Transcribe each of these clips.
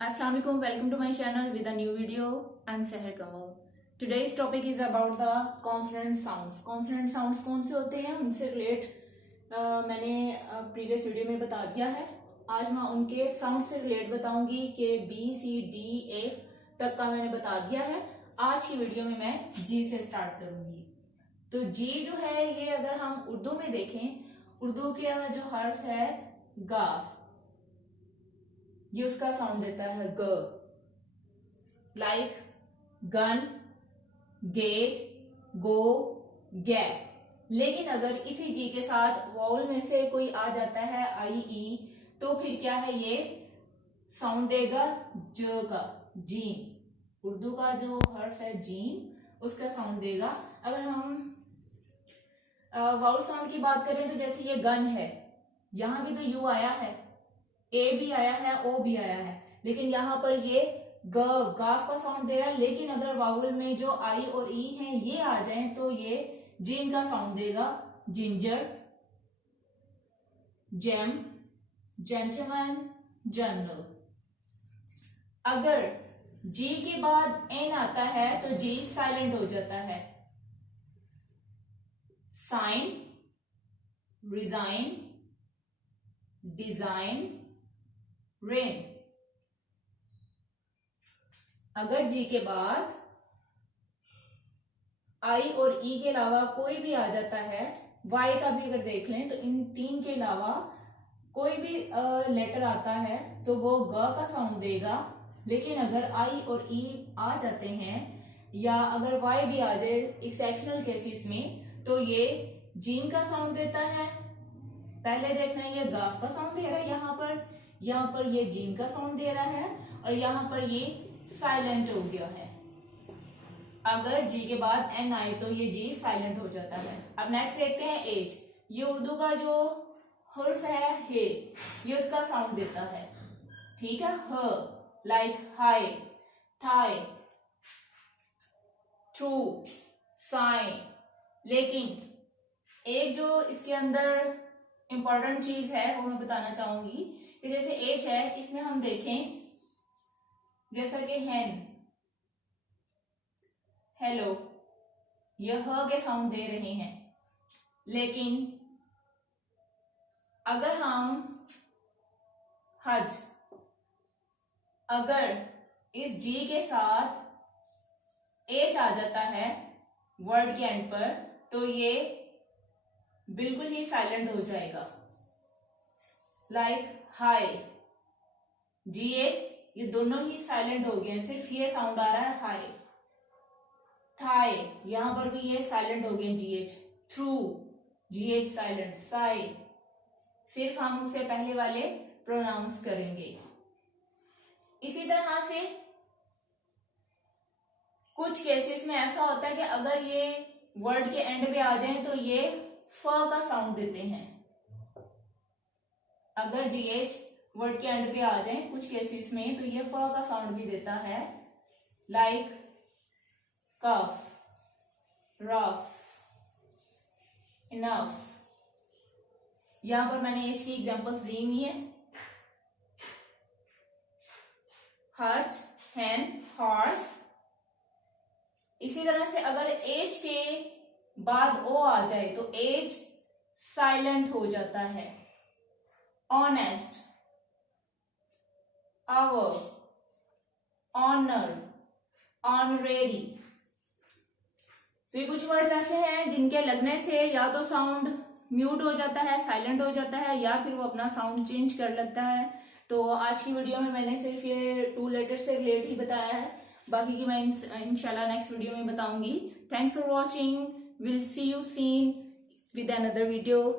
Assalamu alaikum, welcome to my channel with a new video. I'm Seher Kamal. Today's topic is about the consonant sounds. Consonant sounds कौन से होते हैं उनसे relate मैंने previous video में बता दिया है। आज मैं उनके साउंड से रिलेट बताऊंगी कि बी सी डी एफ तक का मैंने बता दिया है। आज की वीडियो में मैं जी से स्टार्ट करूंगी। तो जी जो है ये अगर हम उर्दू में देखें, उर्दू के जो हर्फ है गाफ, ये उसका साउंड देता है ग, लाइक गन, गेट, गो, गैप। लेकिन अगर इसी जी के साथ वॉवल में से कोई आ जाता है आई ई, तो फिर क्या है, ये साउंड देगा ज का, जीन। उर्दू का जो हर्फ है जीन, उसका साउंड देगा। अगर हम वाउल साउंड की बात करें तो जैसे ये गन है, यहां भी तो यू आया है, ए भी आया है, ओ भी आया है, लेकिन यहाँ पर ये गाफ का साउंड दे रहा है। लेकिन अगर वाउल में जो आई और ई हैं ये आ जाएं तो ये जिन का साउंड देगा, जिंजर, जेम, जेंटलमैन, जनरल। अगर जी के बाद एन आता है तो जी साइलेंट हो जाता है। Sign, resign, design, rain. अगर जी के बाद आई और ई के अलावा कोई भी आ जाता है, वाई का भी अगर देख लें तो इन तीन के अलावा कोई भी लेटर आता है तो वो ग का साउंड देगा। लेकिन अगर आई और ई आ जाते हैं या अगर वाई भी आ जाए एक्सेप्शनल केसेस में, तो ये जीन का साउंड देता है। पहले देखना ये गाफ का साउंड दे रहा है, यहाँ पर ये जीन का साउंड दे रहा है और यहाँ पर ये साइलेंट हो गया है। अगर जी के बाद एन आए तो ये जी साइलेंट हो जाता है। अब नेक्स्ट देखते हैं एज। ये उर्दू का जो हर्फ है हे, ये उसका साउंड देता है, ठीक है। ह, like high, thigh, true, sign. लेकिन एक जो इसके अंदर इंपॉर्टेंट चीज है वो मैं बताना चाहूंगी कि जैसे एच है, इसमें हम देखें जैसा कि हैन, हेलो, यह ह के साउंड दे रहे हैं। लेकिन अगर हम हज, अगर इस जी के साथ एच आ जाता है वर्ड के एंड पर, तो ये बिल्कुल ही साइलेंट हो जाएगा। लाइक हाई, जी एच, ये दोनों ही साइलेंट हो गए, सिर्फ ये साउंड आ रहा है हाई। थाई, यहां पर भी ये साइलेंट हो गए जी एच। थ्रू, जी एच साइलेंट। साई, सिर्फ हम उससे पहले वाले प्रोनाउंस करेंगे। इसी तरह से कुछ केसेस में ऐसा होता है कि अगर ये वर्ड के एंड पे आ जाए तो ये फ का साउंड देते हैं। अगर जी एच वर्ड के एंड पे आ जाए कुछ केसेस में तो ये फ का साउंड भी देता है, लाइक कफ, रफ, इनफ। यहां पर मैंने एच की एग्जांपल्स दी हुई है। हज, हैन, हॉर्स। इसी तरह से अगर एच के बाद ओ आ जाए तो एच साइलेंट हो जाता है। Honest, hour, honour, honorary. तो ये कुछ वर्ड ऐसे हैं जिनके लगने से या तो साउंड म्यूट हो जाता है, साइलेंट हो जाता है, या फिर वो अपना साउंड चेंज कर लेता है। तो आज की वीडियो में मैंने सिर्फ ये 2 लेटर से रिलेट ही बताया है, बाकी की मैं इंशाल्लाह नेक्स्ट वीडियो में बताऊंगी। Thanks for watching, will see you seen with another video.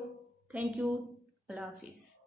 Thank you, Allah Hafiz.